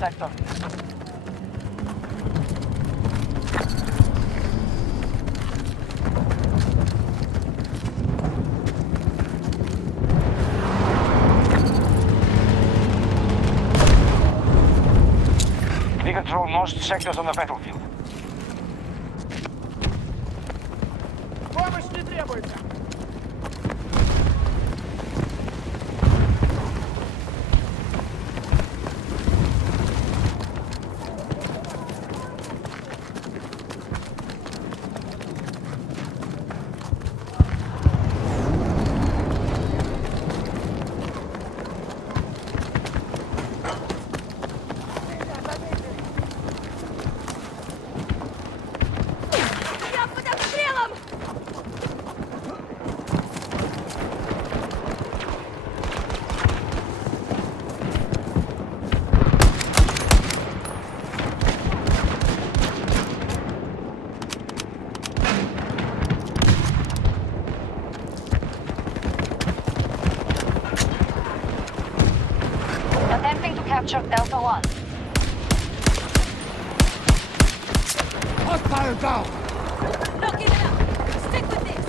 sector. We control most sectors on the battlefield. Помощь не требуется! Attempting to capture Delta 1. Hostile down! Not giving up! Stick with this!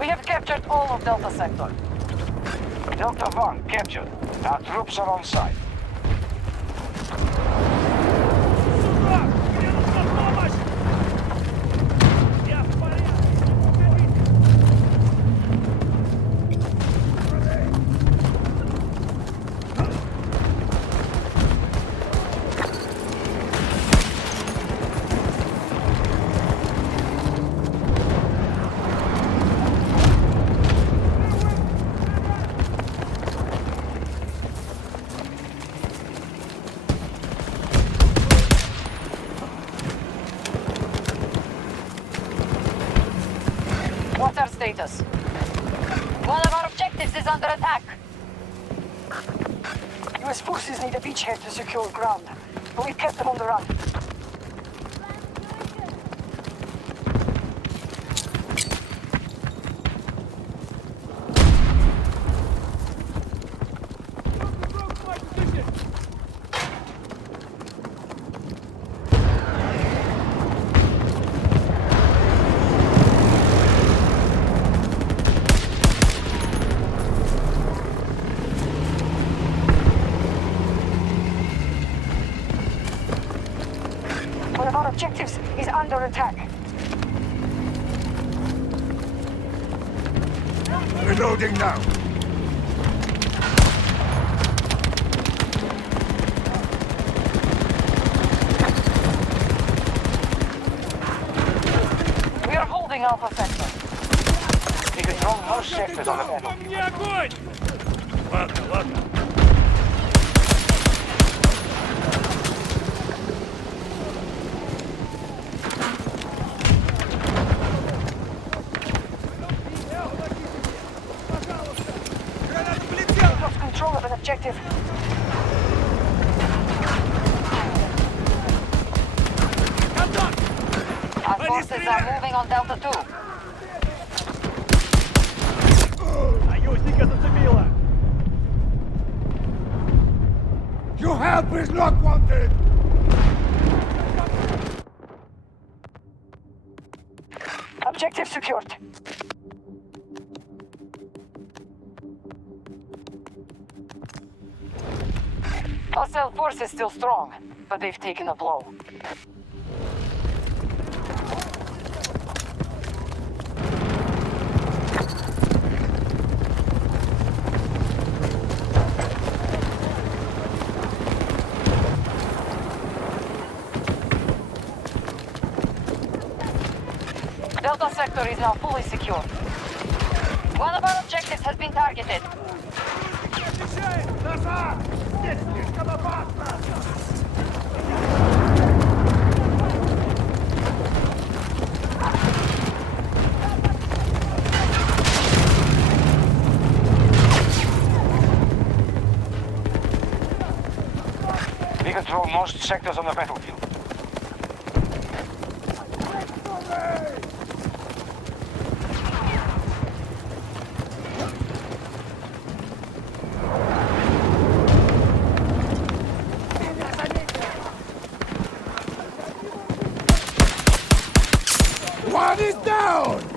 We have captured all of Delta sector. Delta 1 captured. Our troops are on site. Сюда! Мне нужна помощь! Я в порядке! What's our status? One of our objectives is under attack. US forces need a beachhead to secure ground, but we've kept them on the run. One of our objectives is under attack. Reloading now! We are holding Alpha sector. We control most sectors on the По battlefield. мне огонь! Ладно, ладно. Пожалуйста! Граната полетела! Lost control of an objective. Контакт! Our forces are moving on Delta 2. Союзника зацепило! Your help is not wanted! Objective secured. Hostile force is still strong, but they've taken a blow. Delta sector is now fully secure. One of our objectives has been targeted. Отвечай! Назад! Здесь слишком опасно! We control most sectors on the battlefield. One is down!